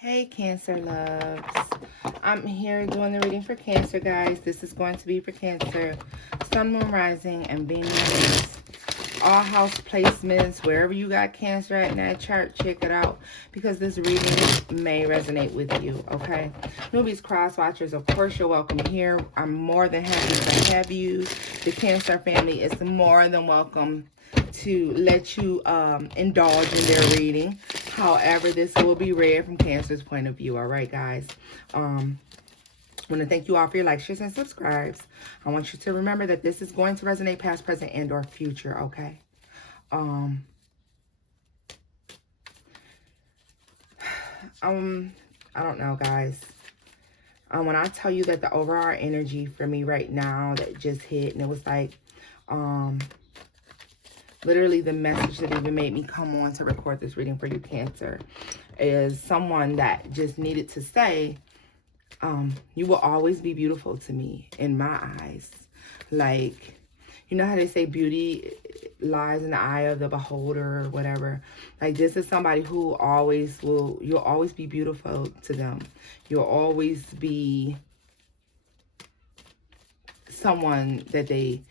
Hey, Cancer loves. I'm here doing the reading for Cancer, guys. This is going to be for Cancer, Sun, Moon, Rising, and Venus. All house placements, wherever you got Cancer at in that chart, check it out because this reading may resonate with you, okay? Newbies, cross watchers, of course, you're welcome here. I'm more than happy to have you. The Cancer family is more than welcome to let you indulge in their reading. However, this will be read from Cancer's point of view, all right, guys? I want to thank you all for your likes, shares, and subscribes. I want you to remember that this is going to resonate past, present, and or future, okay? I don't know, guys. When I tell you that the overall energy for me right now that just hit, and it was like, literally the message that even made me come on to record this reading for you, Cancer, is someone that just needed to say, you will always be beautiful to me in my eyes. Like, you know how they say beauty lies in the eye of the beholder or whatever. Like, this is somebody who you'll always be beautiful to them. You'll always be someone that they,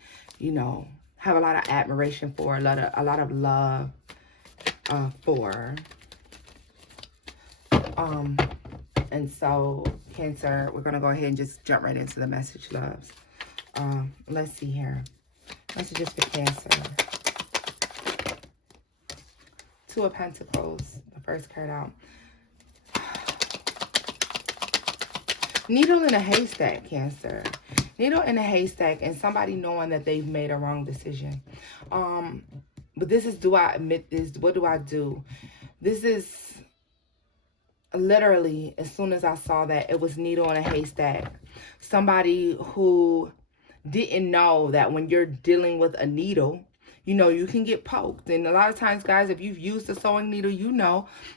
have a lot of admiration for, a lot of love for. And so, Cancer, we're going to go ahead and just jump right into the message, loves. Let's see here. Messages for Cancer. Two of Pentacles, the first card out. Needle in a haystack, Cancer. Needle in a haystack, and somebody knowing that they've made a wrong decision. But this is, do I admit this? What do I do? This is literally, as soon as I saw that, it was needle in a haystack. Somebody who didn't know that when you're dealing with a needle, you can get poked. And a lot of times, guys, if you've used a sewing needle,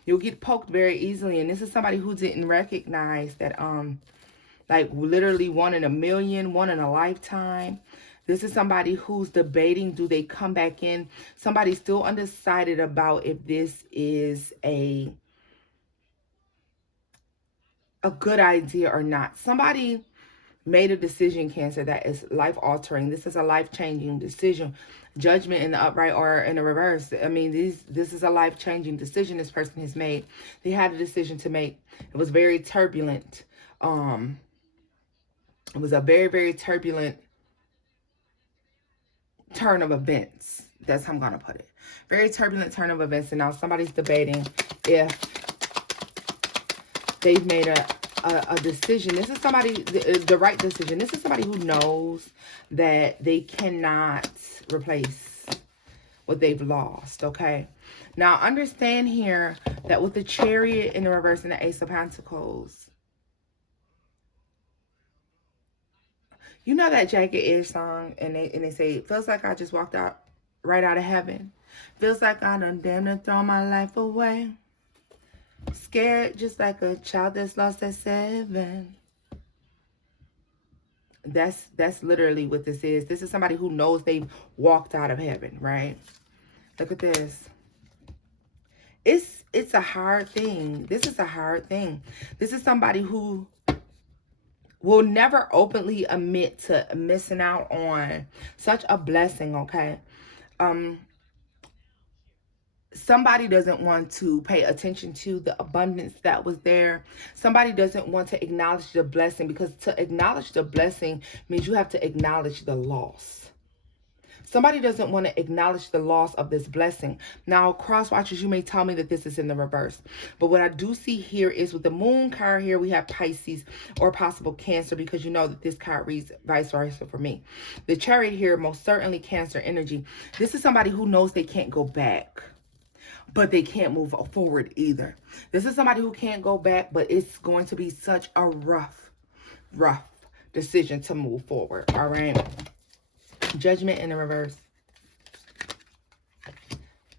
you'll get poked very easily. And this is somebody who didn't recognize that, like literally one in a million, one in a lifetime. This is somebody who's debating, do they come back in? Somebody's still undecided about if this is a good idea or not. Somebody made a decision, Cancer, that is life-altering. This is a life-changing decision. Judgment in the upright or in the reverse. I mean, this is a life-changing decision this person has made. They had a decision to make. It was very turbulent. It was a very, very turbulent turn of events. That's how I'm going to put it. Very turbulent turn of events. And now somebody's debating if they've made a decision. This is somebody, the right decision. This is somebody who knows that they cannot replace what they've lost, okay? Now, understand here that with the Chariot in the reverse and the Ace of Pentacles, you know that Jagged Edge song, and they say, it feels like I just walked out right out of heaven. Feels like I done damn near thrown my life away. Scared just like a child that's lost at 7. That's literally what this is. This is somebody who knows they've walked out of heaven, right? Look at this. It's a hard thing. This is a hard thing. This is somebody who will never openly admit to missing out on such a blessing, okay? Somebody doesn't want to pay attention to the abundance that was there. Somebody doesn't want to acknowledge the blessing, because to acknowledge the blessing means you have to acknowledge the loss. Somebody doesn't want to acknowledge the loss of this blessing. Now, cross watchers, you may tell me that this is in the reverse. But what I do see here is with the moon card here, we have Pisces or possible Cancer, because you know that this card reads vice versa for me. The Chariot here, most certainly Cancer energy. This is somebody who knows they can't go back, but they can't move forward either. This is somebody who can't go back, but it's going to be such a rough decision to move forward, all right? Judgment in the reverse.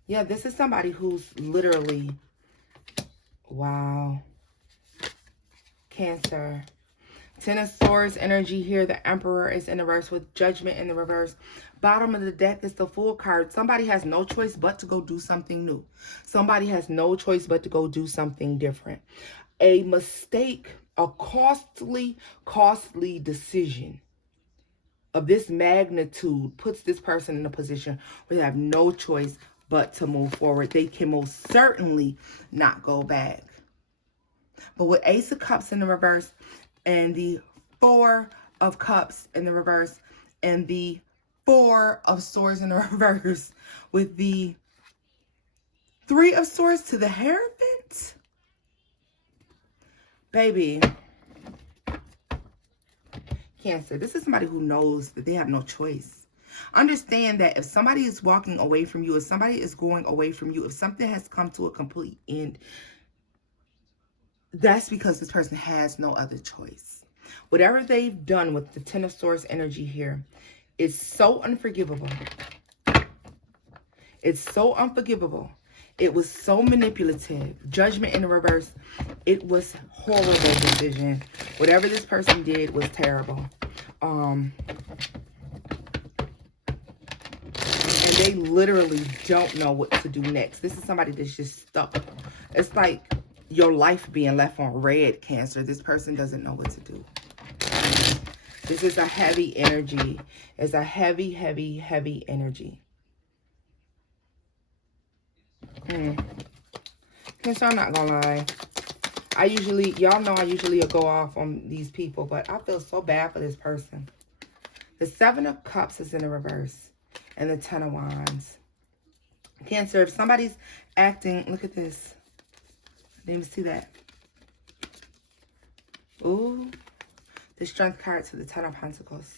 Yeah, this is somebody who's literally, wow, Cancer, Ten of Swords energy here. The Emperor is in the reverse with Judgment in the reverse. Bottom of the deck is the Fool card. Somebody has no choice but to go do something new. Somebody has no choice but to go do something different. A mistake, a costly decision of this magnitude puts this person in a position where they have no choice but to move forward. They can most certainly not go back. But with Ace of Cups in the reverse and the Four of Cups in the reverse and the Four of Swords in the reverse with the Three of Swords to the Hierophant, baby, Cancer, this is somebody who knows that they have no choice. Understand that if somebody is walking away from you, if somebody is going away from you, if something has come to a complete end, that's because this person has no other choice. Whatever they've done with the Ten of Swords energy here is so unforgivable. It's so unforgivable. It was so manipulative. Judgment in the reverse. It was horrible decision. Whatever this person did was terrible. And they literally don't know what to do next. This is somebody that's just stuck. It's like your life being left on red, Cancer. This person doesn't know what to do. This is a heavy energy. It's a heavy, heavy, heavy energy. Cancer, I'm not gonna lie. Y'all know I usually go off on these people, but I feel so bad for this person. The Seven of Cups is in the reverse. And the Ten of Wands. Cancer, if somebody's acting, look at this. I didn't even see that. Ooh. The Strength card to the Ten of Pentacles.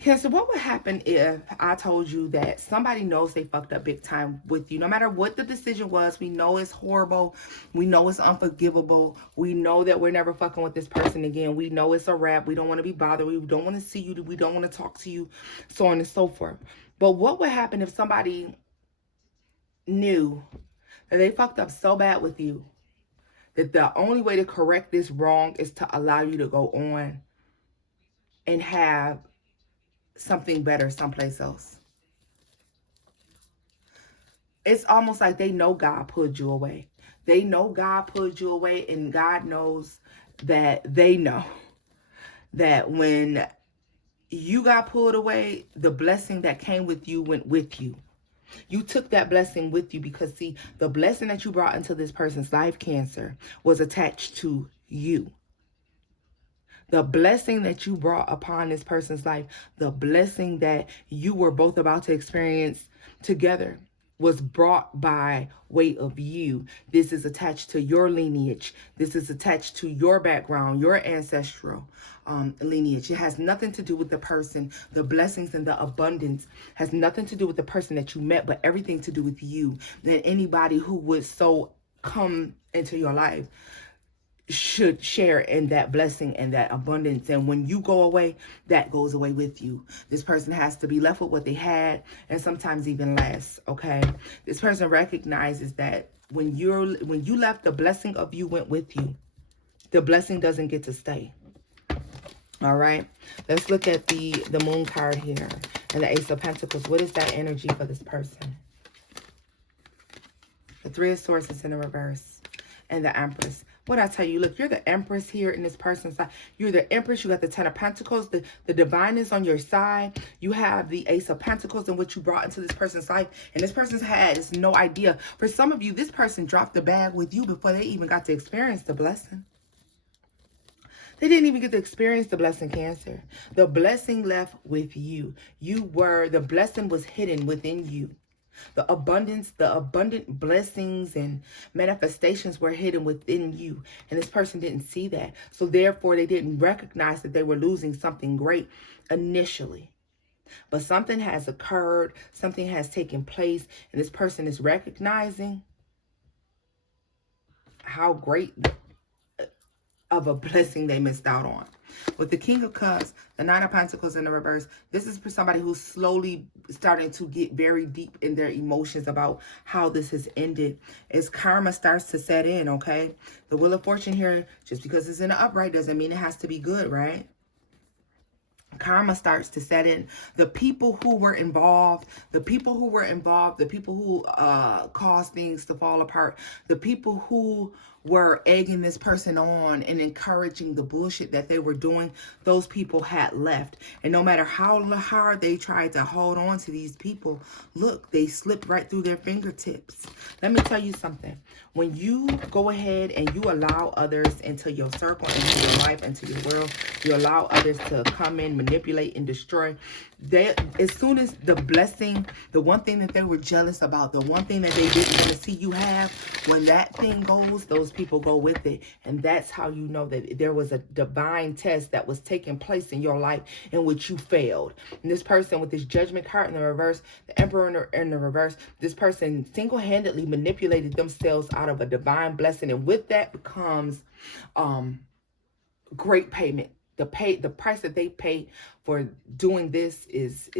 Cancer, what would happen if I told you that somebody knows they fucked up big time with you? No matter what the decision was, we know it's horrible. We know it's unforgivable. We know that we're never fucking with this person again. We know it's a wrap. We don't want to be bothered. We don't want to see you. We don't want to talk to you, so on and so forth. But what would happen if somebody knew that they fucked up so bad with you that the only way to correct this wrong is to allow you to go on and have something better someplace else? It's almost like they know God pulled you away. They know God pulled you away, and God knows that they know that when you got pulled away, the blessing that came with you went with you. You took that blessing with you because, see, the blessing that you brought into this person's life, Cancer, was attached to you. The blessing that you brought upon this person's life, the blessing that you were both about to experience together, was brought by way of you. This is attached to your lineage. This is attached to your background, your ancestral lineage. It has nothing to do with the person. The blessings and the abundance has nothing to do with the person that you met, but everything to do with you. That anybody who would so come into your life should share in that blessing and that abundance. And when you go away, that goes away with you. This person has to be left with what they had, and sometimes even less. Okay, this person recognizes that when you left, the blessing of you went with you. The blessing doesn't get to stay. All right, let's look at the Moon card here and the Ace of Pentacles. What is that energy for this person? The Three of Swords is in the reverse, and the Empress. What I tell you, look, you're the Empress here in this person's life. You're the Empress. You got the Ten of Pentacles. The divine is on your side. You have the Ace of Pentacles and what you brought into this person's life. And this person's has no idea. For some of you, this person dropped the bag with you before they even got to experience the blessing. They didn't even get to experience the blessing, Cancer. The blessing left with you. The blessing was hidden within you. The abundant blessings and manifestations were hidden within you. And this person didn't see that. So therefore, they didn't recognize that they were losing something great initially. But something has occurred. Something has taken place. And this person is recognizing how great of a blessing they missed out on. With the King of Cups, the Nine of Pentacles in the reverse, this is for somebody who's slowly starting to get very deep in their emotions about how this has ended. As karma starts to set in, okay? The Wheel of Fortune here, just because it's in the upright doesn't mean it has to be good, right? Karma starts to set in. The people who were involved, the people who caused things to fall apart, the people who were egging this person on and encouraging the bullshit that they were doing, those people had left. And no matter how hard they tried to hold on to these people, look, they slipped right through their fingertips. Let me tell you something. When you go ahead and you allow others into your circle, into your life, into your world, you allow others to come in, manipulate, and destroy. As soon as the blessing, the one thing that they were jealous about, the one thing that they didn't want to see you have, when that thing goes, those people go with it. And that's how you know that there was a divine test that was taking place in your life in which you failed. And this person with this Judgment card in the reverse, the Emperor in the reverse, this person single-handedly manipulated themselves out of a divine blessing. And with that becomes great payment. The price that they pay for doing this is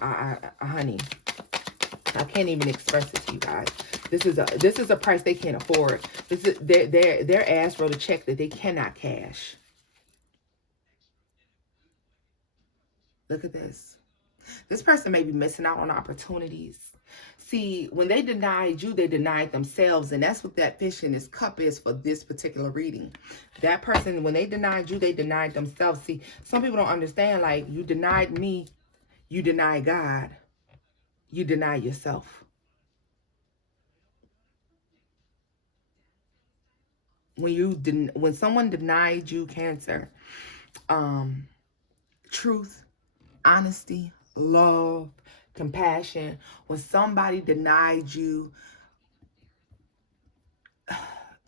honey, I can't even express it to you guys. This is a price they can't afford. This is their ass wrote a check that they cannot cash. Look at this. This person may be missing out on opportunities. See, when they denied you, they denied themselves. And that's what that fish in this cup is for this particular reading. That person, when they denied you, they denied themselves. See, some people don't understand, like, you denied me, you deny God, you deny yourself. When someone denied you, Cancer, truth, honesty, love, compassion, when somebody denied you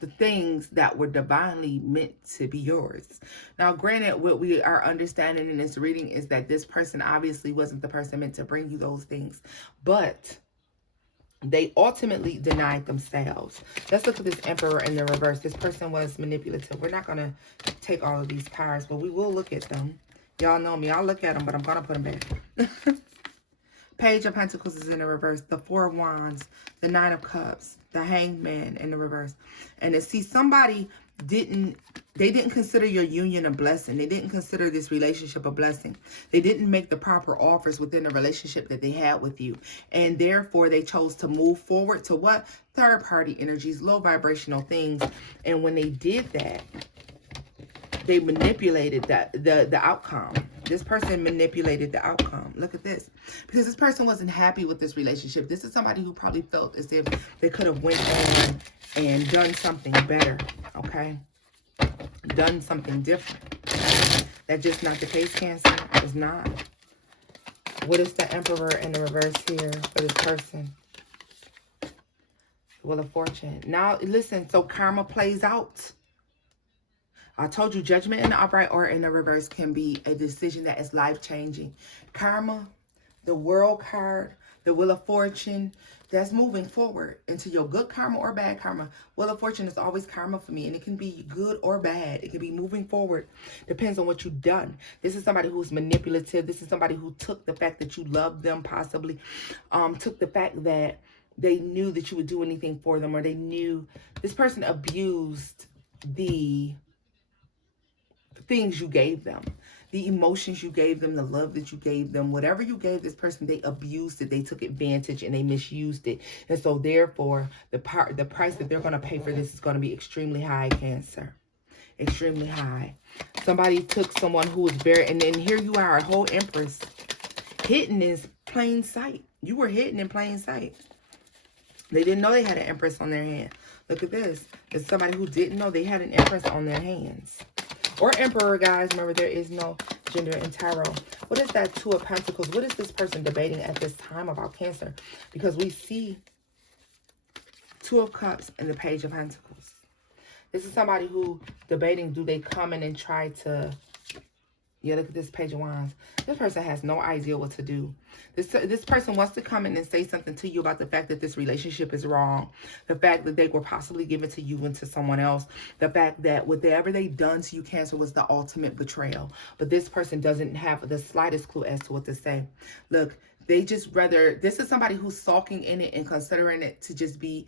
the things that were divinely meant to be yours. Now, granted, what we are understanding in this reading is that this person obviously wasn't the person meant to bring you those things, but they ultimately denied themselves. Let's look at this Emperor in the reverse. This person was manipulative. We're not going to take all of these cards, but we will look at them. Y'all know me. I'll look at them, but I'm going to put them back. Page of Pentacles is in the reverse. The Four of Wands, the Nine of Cups, the Hanged Man in the reverse. And to see somebody didn't consider your union a blessing. They didn't consider this relationship a blessing. They didn't make the proper offers within the relationship that they had with you. And therefore, they chose to move forward to what? Third-party energies, low vibrational things. And when they did that, they manipulated the outcome. This person manipulated the outcome. Look at this. Because this person wasn't happy with this relationship. This is somebody who probably felt as if they could have went on and done something better. Okay? Done something different. That's just not the case, Cancer. It's not. What is the Emperor in the reverse here for this person? Wheel of Fortune. Now, listen. So karma plays out. I told you, judgment in the upright or in the reverse can be a decision that is life-changing. Karma, the World card, the Wheel of Fortune, that's moving forward into your good karma or bad karma. Wheel of Fortune is always karma for me, and it can be good or bad. It can be moving forward. Depends on what you've done. This is somebody who's manipulative. This is somebody who took the fact that you loved them, possibly, took the fact that they knew that you would do anything for them, or they knew this person abused the things you gave them, the emotions you gave them, the love that you gave them, whatever you gave this person, they abused it, they took advantage, and they misused it. And so therefore, the price that they're going to pay for this is going to be extremely high, Cancer. Extremely high. Somebody took someone who was very, and then here you are, a whole Empress, hidden in plain sight. You were hidden in plain sight. They didn't know they had an Empress on their hand. Look at this. It's somebody who didn't know they had an Empress on their hands. Or Emperor, guys. Remember, there is no gender in tarot. What is that Two of Pentacles? What is this person debating at this time about Cancer? Because we see Two of Cups and the Page of Pentacles. This is somebody who debating, do they come in and try to Yeah, look at this Page of Wands. This person has no idea what to do. This person wants to come in and say something to you about the fact that this relationship is wrong. The fact that they were possibly given to you and to someone else. The fact that whatever they done to you, Cancer, was the ultimate betrayal. But this person doesn't have the slightest clue as to what to say. Look, they just rather, this is somebody who's sulking in it and considering it to just be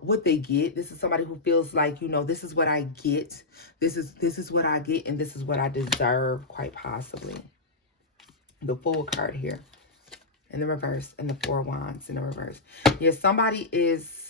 what they get. This is somebody who feels like, you know, this is what I get. This is what I get, and this is what I deserve, quite possibly. The Fool card here in the reverse, and the Four of Wands in the reverse. Yeah, somebody is...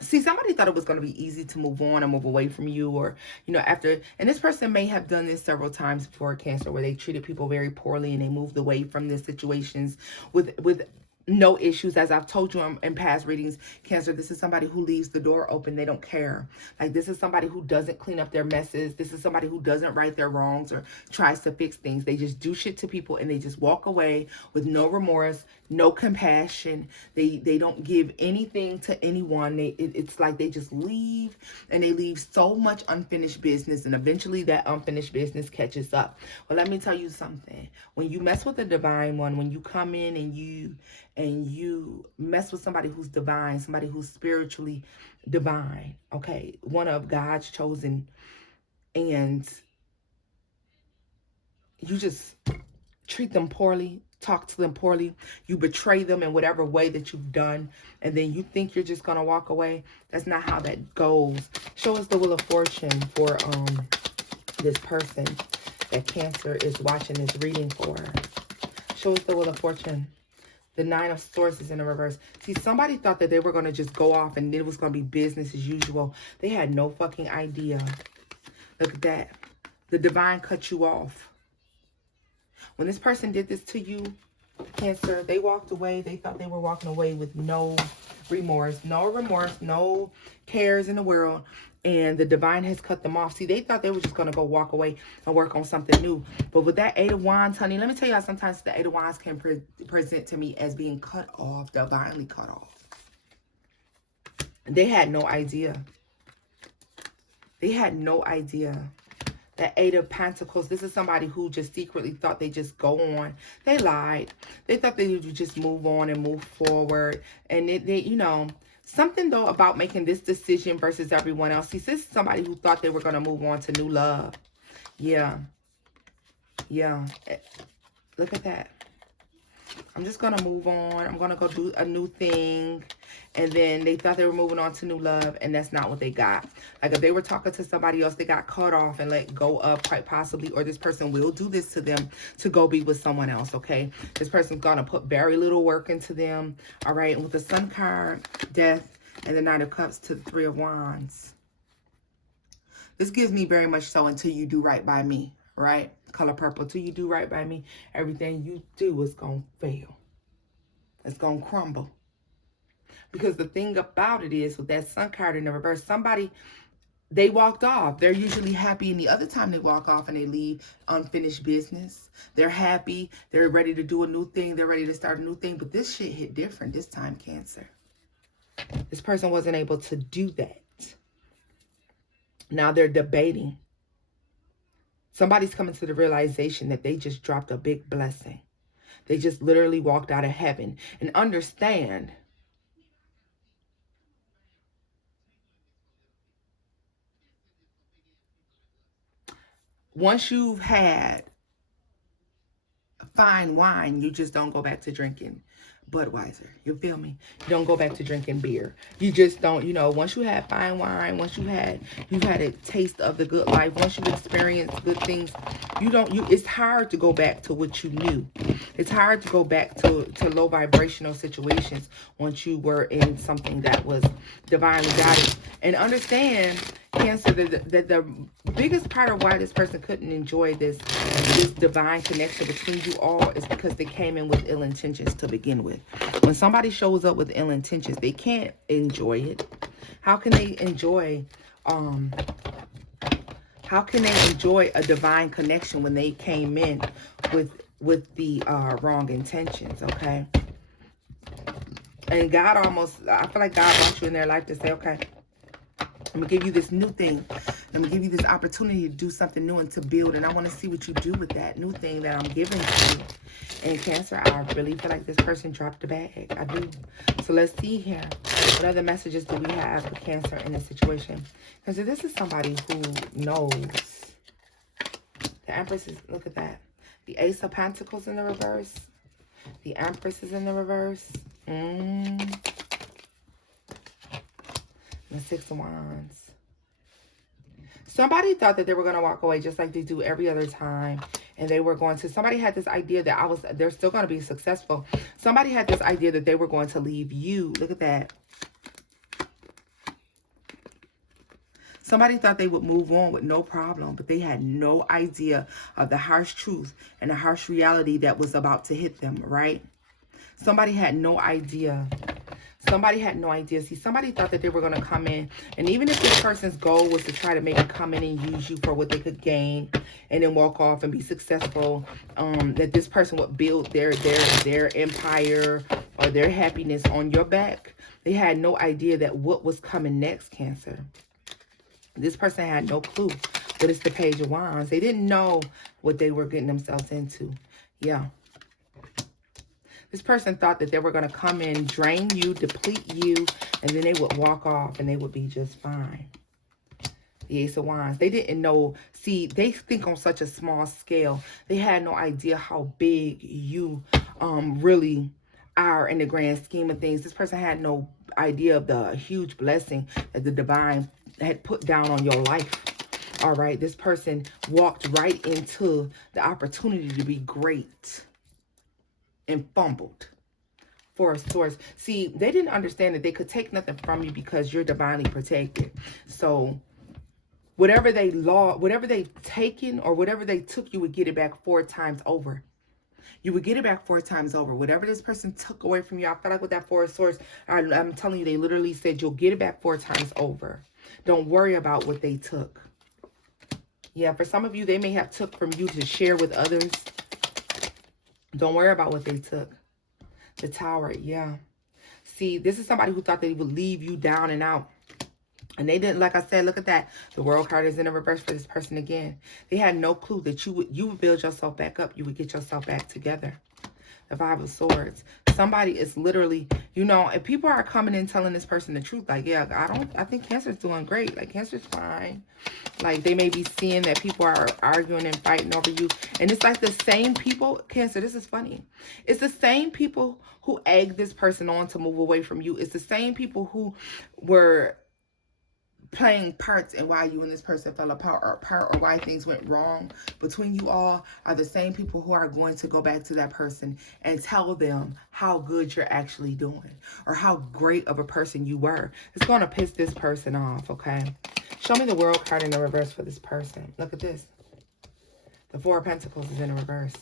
See, somebody thought it was going to be easy to move on and move away from you, or, you know, after, and this person may have done this several times before, Cancer, where they treated people very poorly and they moved away from their situations with no issues. As I've told you in past readings, Cancer, this is somebody who leaves the door open. They don't care. Like, this is somebody who doesn't clean up their messes. This is somebody who doesn't right their wrongs or tries to fix things. They just do shit to people and they just walk away with no remorse, no compassion. They don't give anything to anyone. It's like they just leave, and they leave so much unfinished business, and eventually that unfinished business catches up. Well, let me tell you something. When you mess with the divine one, when you come in and you mess with somebody who's divine, somebody who's spiritually divine, okay, one of God's chosen, and you just treat them poorly, talk to them poorly, you betray them in whatever way that you've done, and then you think you're just going to walk away. That's not how that goes. Show us the Wheel of Fortune for this person that Cancer is watching this reading for. Show us the Wheel of Fortune. The Nine of Swords is in the reverse. See, somebody thought that they were going to just go off and it was going to be business as usual. They had no fucking idea. Look at that. The divine cut you off. When this person did this to you, Cancer, they walked away. They thought they were walking away with no remorse, no cares in the world. And the divine has cut them off. See, they thought they were just going to go walk away and work on something new. But with that Eight of Wands, honey, let me tell you how sometimes the Eight of Wands can present to me as being cut off, divinely cut off. They had no idea. They had no idea. That Eight of Pentacles, this is somebody who just secretly thought they just go on. They lied. They thought they would just move on and move forward. And they you know, something though about making this decision versus everyone else. See, this is somebody who thought they were going to move on to new love. Yeah. Yeah. Look at that. I'm just going to move on. I'm going to go do a new thing. And then they thought they were moving on to new love, and that's not what they got. Like, if they were talking to somebody else, they got cut off and let go of, quite possibly, or this person will do this to them to go be with someone else, okay? This person's going to put very little work into them, all right? And with the Sun card, Death, and the Nine of Cups to the Three of Wands. This gives me very much so until you do right by me, right? Color purple, until you do right by me, everything you do is going to fail. It's going to crumble. Because the thing about it is, with that Sun card in the reverse, somebody, they walked off. They're usually happy, and the other time they walk off and they leave unfinished business. They're happy. They're ready to do a new thing. They're ready to start a new thing. But this shit hit different this time, Cancer. This person wasn't able to do that. Now they're debating. Somebody's coming to the realization that they just dropped a big blessing. They just literally walked out of heaven. And understand, once you've had fine wine, you just don't go back to drinking Budweiser. You feel me? You don't go back to drinking beer. You just don't, you know, once you had fine wine, once you've had a taste of the good life, once you've experienced good things, it's hard to go back to what you knew. It's hard to go back to low vibrational situations once you were in something that was divinely guided. And understand, Cancer, that the biggest part of why this person couldn't enjoy this divine connection between you all is because they came in with ill intentions to begin with. When somebody shows up with ill intentions, they can't enjoy it. How can they enjoy a divine connection when they came in with the wrong intentions, okay? And God I feel like God brought you in their life to say, okay, I'm going to give you this new thing. I'm going to give you this opportunity to do something new and to build. And I want to see what you do with that new thing that I'm giving to you. And Cancer, I really feel like this person dropped the bag. I do. So let's see here. What other messages do we have for Cancer in this situation? Because this is somebody who knows. The Empress is, look at that. The Ace of Pentacles in the reverse. The Empress is in the reverse. The Six of Wands. Somebody thought that they were going to walk away just like they do every other time. And they were going to, somebody had this idea that they're still going to be successful. Somebody had this idea that they were going to leave you. Look at that. Somebody thought they would move on with no problem, but they had no idea of the harsh truth and the harsh reality that was about to hit them, right? Somebody had no idea. Somebody had no idea. See, somebody thought that they were going to come in. And even if this person's goal was to try to maybe come in and use you for what they could gain and then walk off and be successful, that this person would build their empire or their happiness on your back. They had no idea that what was coming next, Cancer. This person had no clue. But it's the Page of Wands. They didn't know what they were getting themselves into. Yeah. This person thought that they were going to come in, drain you, deplete you, and then they would walk off and they would be just fine. The Ace of Wands. They didn't know. See, they think on such a small scale. They had no idea how big you really are in the grand scheme of things. This person had no idea of the huge blessing that the divine had put down on your life. All right. This person walked right into the opportunity to be great and fumbled. For a source. See, they didn't understand that they could take nothing from you because you're divinely protected. So whatever they lost, whatever they've taken or whatever they took, you would get it back 4 times over. You would get it back 4 times over. Whatever this person took away from you, I feel like with that Four of Swords, I'm telling you, they literally said you'll get it back 4 times over. Don't worry about what they took. Yeah, for some of you, they may have took from you to share with others. Don't worry about what they took. The Tower, yeah. See, this is somebody who thought they would leave you down and out. And they didn't, like I said, look at that. The World card is in the reverse for this person again. They had no clue that you would build yourself back up. You would get yourself back together. The Five of Swords. Somebody is literally, you know, if people are coming in telling this person the truth, like, yeah, I think Cancer's doing great. Like, Cancer's fine. Like, they may be seeing that people are arguing and fighting over you. And it's like the same people, Cancer, this is funny. It's the same people who egged this person on to move away from you. It's the same people who were playing parts in why you and this person fell apart or why things went wrong between you all are the same people who are going to go back to that person and tell them how good you're actually doing or how great of a person you were. It's going to piss this person off, okay? Show me the World card in the reverse for this person. Look at this. The Four of Pentacles is in the reverse.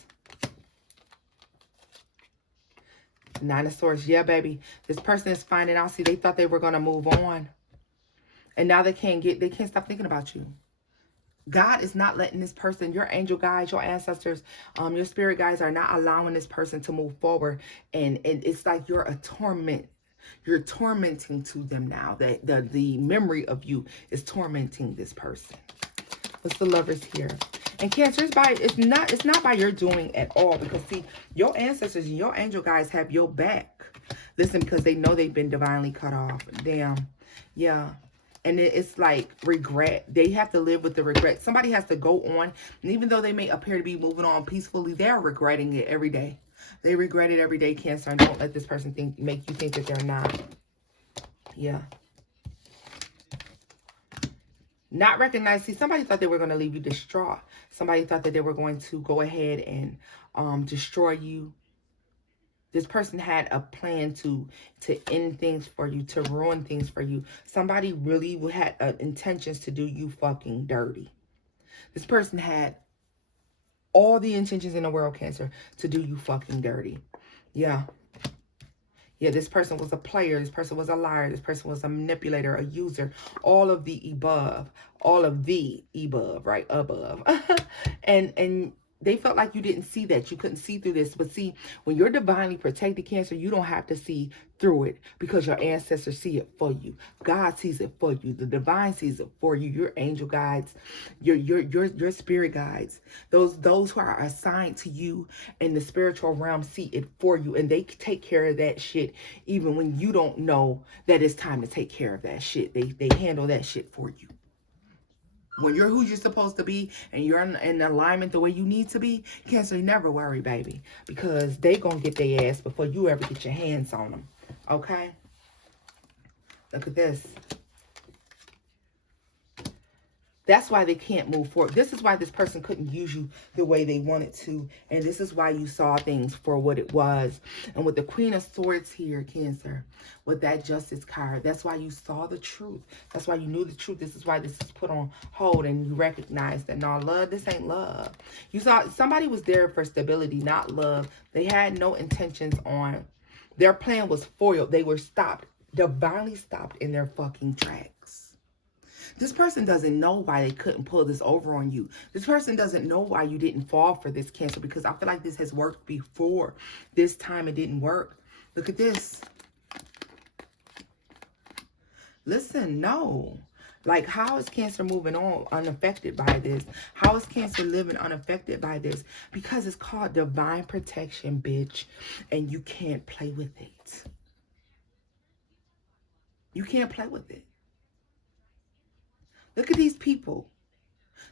The Nine of Swords. Yeah, baby. This person is finding out. See, they thought they were going to move on. And now they can't stop thinking about you. God is not letting this person, your angel guides, your ancestors, your spirit guides are not allowing this person to move forward. And it's like you're a torment. You're tormenting to them now. The memory of you is tormenting this person. What's the Lovers here? And Cancer, it's not by your doing at all. Because see, your ancestors and your angel guides have your back. Listen, because they know they've been divinely cut off. Damn. Yeah. And it's like regret. They have to live with the regret. Somebody has to go on. And even though they may appear to be moving on peacefully, they're regretting it every day. They regret it every day, Cancer. And don't let this person make you think that they're not. Yeah. Not recognized. See, somebody thought they were going to leave you distraught. Somebody thought that they were going to go ahead and destroy you. This person had a plan to end things for you, to ruin things for you. Somebody really had intentions to do you fucking dirty. This person had all the intentions in the world, Cancer, to do you fucking dirty. Yeah. Yeah, this person was a player. This person was a liar. This person was a manipulator, a user. All of the above. All of the above, right? Above. and They felt like you didn't see that. You couldn't see through this. But see, when you're divinely protected, Cancer, you don't have to see through it because your ancestors see it for you. God sees it for you. The divine sees it for you. Your angel guides, your spirit guides, those who are assigned to you in the spiritual realm see it for you, and they take care of that shit even when you don't know that it's time to take care of that shit. They handle that shit for you. When you're who you're supposed to be and you're in alignment the way you need to be, Cancer, never worry, baby. Because they gonna get their ass before you ever get your hands on them. Okay? Look at this. That's why they can't move forward. This is why this person couldn't use you the way they wanted to. And this is why you saw things for what it was. And with the Queen of Swords here, Cancer, with that Justice card, that's why you saw the truth. That's why you knew the truth. This is why this is put on hold and you recognize that, no, love, this ain't love. You saw somebody was there for stability, not love. They had no intentions on. Their plan was foiled. They were stopped, divinely stopped in their fucking tracks. This person doesn't know why they couldn't pull this over on you. This person doesn't know why you didn't fall for this, Cancer, because I feel like this has worked before. This time it didn't work. Look at this. Listen, no. Like, how is Cancer moving on unaffected by this? How is Cancer living unaffected by this? Because it's called divine protection, bitch. And you can't play with it. You can't play with it. Look at these people.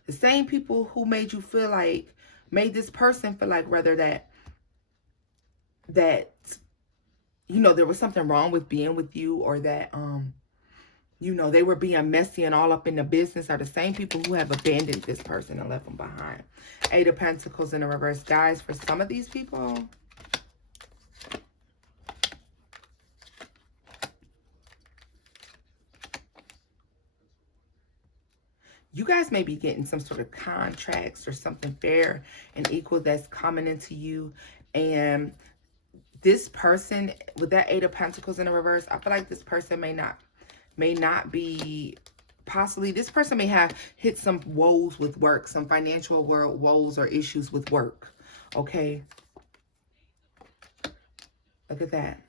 The same people who made you feel like, made this person feel like rather that, you know, there was something wrong with being with you, or that, you know, they were being messy and all up in the business, are the same people who have abandoned this person and left them behind. Eight of Pentacles in the reverse. Guys, for some of these people, you guys may be getting some sort of contracts or something fair and equal that's coming into you. And this person, with that Eight of Pentacles in the reverse, I feel like this person may not be, possibly, this person may have hit some woes with work, some financial woes or issues with work. Okay? Look at that.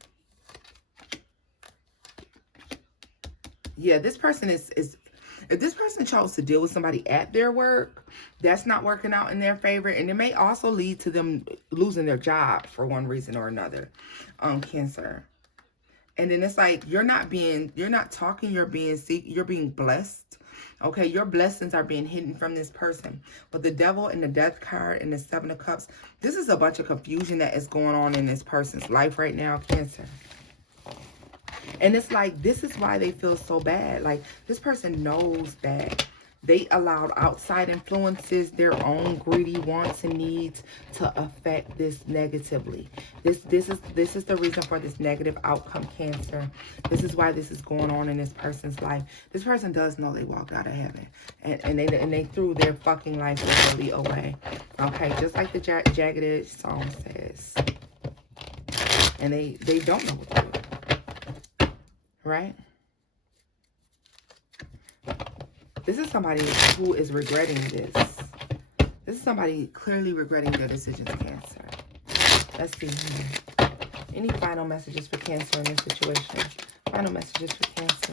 Yeah, this person is if this person chose to deal with somebody at their work, that's not working out in their favor. And it may also lead to them losing their job for one reason or another. Cancer. And then it's like, you're not talking, you're being blessed. Okay, your blessings are being hidden from this person. But the Devil and the Death card and the Seven of Cups, this is a bunch of confusion that is going on in this person's life right now, Cancer. And it's like, this is why they feel so bad. Like, this person knows that they allowed outside influences, their own greedy wants and needs, to affect this negatively. This is the reason for this negative outcome, Cancer. This is why this is going on in this person's life. This person does know they walked out of heaven, and they threw their fucking life literally away. Okay, just like the Jagged Edge song says. And they don't know what to do. Right? This is somebody who is regretting this. This is somebody clearly regretting their decisions, Cancer. Let's see here. Any final messages for Cancer in this situation? Final messages for Cancer.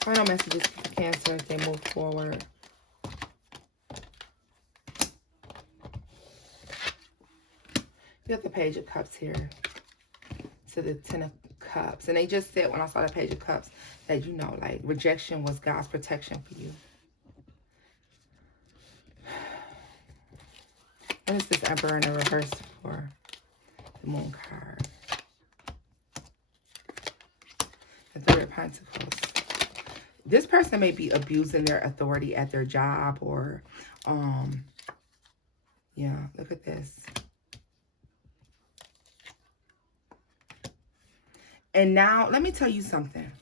Final messages for Cancer as they move forward. You got the Page of Cups here to the Ten of Cups. And they just said, when I saw the Page of Cups, that, you know, like, rejection was God's protection for you. What is this Emperor in the reverse for the Moon card? The Three of Pentacles. This person may be abusing their authority at their job, or, yeah, look at this. And now, let me tell you something.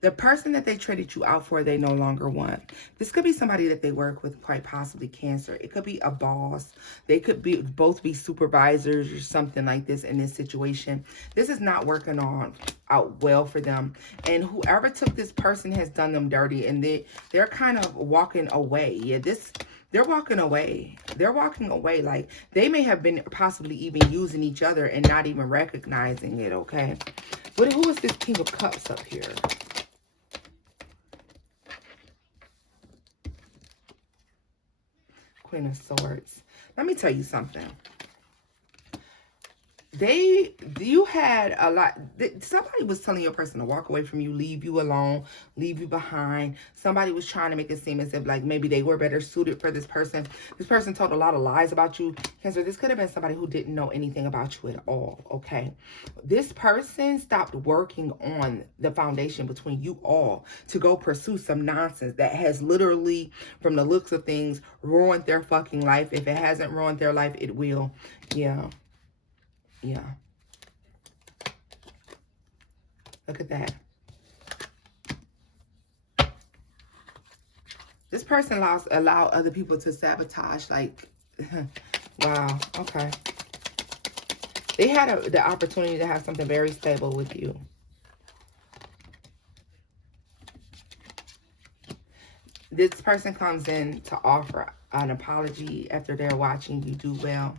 The person that they traded you out for, they no longer want. This could be somebody that they work with, quite possibly, Cancer. It could be a boss. They could be both be supervisors or something like this in this situation. This is not working out well for them. And whoever took this person has done them dirty, and they're kind of walking away. Yeah, They're walking away. They're walking away. Like, they may have been possibly even using each other and not even recognizing it, okay? But who is this King of Cups up here? Queen of Swords. Let me tell you something. You had a lot. Somebody was telling your person to walk away from you, leave you alone, leave you behind. Somebody was trying to make it seem as if like maybe they were better suited for this person. This person told a lot of lies about you. Cancer, this could have been somebody who didn't know anything about you at all, okay? This person stopped working on the foundation between you all to go pursue some nonsense that has literally, from the looks of things, ruined their fucking life. If it hasn't ruined their life, it will. Yeah. Yeah. Look at that. This person allow other people to sabotage. Like, wow. Okay. They had the opportunity to have something very stable with you. This person comes in to offer an apology after they're watching you do well.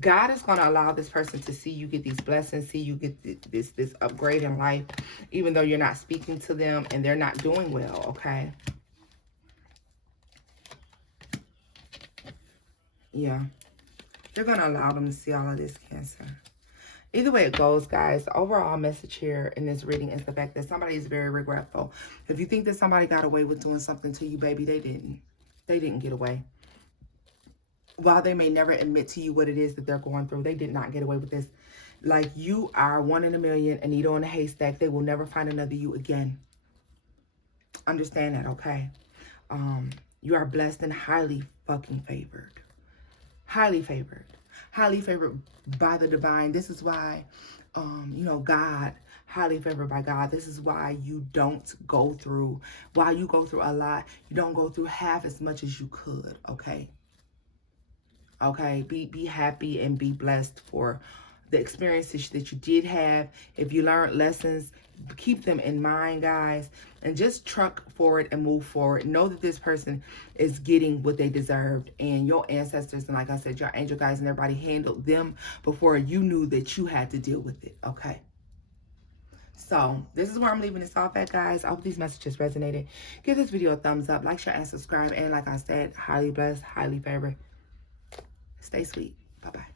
God is going to allow this person to see you get these blessings, see you get this upgrade in life, even though you're not speaking to them and they're not doing well, okay? Yeah. You're going to allow them to see all of this, Cancer. Either way it goes, guys, the overall message here in this reading is the fact that somebody is very regretful. If you think that somebody got away with doing something to you, baby, they didn't. They didn't get away. While they may never admit to you what it is that they're going through, they did not get away with this. Like, you are one in a million, a needle in a haystack. They will never find another you again. Understand that, okay? You are blessed and highly fucking favored. Highly favored. Highly favored by the divine. This is why, you know, God, highly favored by God. This is why you don't go through, while you go through a lot, you don't go through half as much as you could, okay? Okay, be happy and be blessed for the experiences that you did have. If you learned lessons, keep them in mind, guys, and just truck forward and move forward. Know that this person is getting what they deserved, and your ancestors and, like I said, your angel guides and everybody handled them before you knew that you had to deal with it, okay? So this is where I'm leaving this off at, guys. I hope these messages resonated. Give this video a thumbs up, like, share, and subscribe. And like I said, highly blessed, highly favored. Stay sweet. Bye-bye.